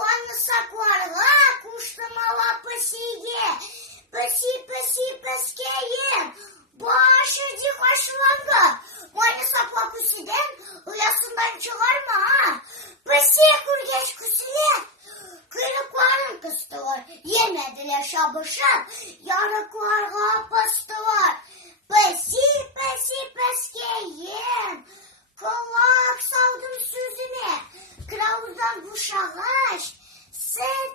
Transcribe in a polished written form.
Туаны сакуарға куштымала пысиге. Пыси пыскейім. Башы дих ашыланға. Мойны сапла күсіден ұясындан чығарма. Пыси күргеш күсіле. Kuyrukların kıstılar, yemediler şabışıp, yarıklarga pıstılar. Pesi peskeyim, kulak saldım sözüne, kıravuzdan kuşağaş, sen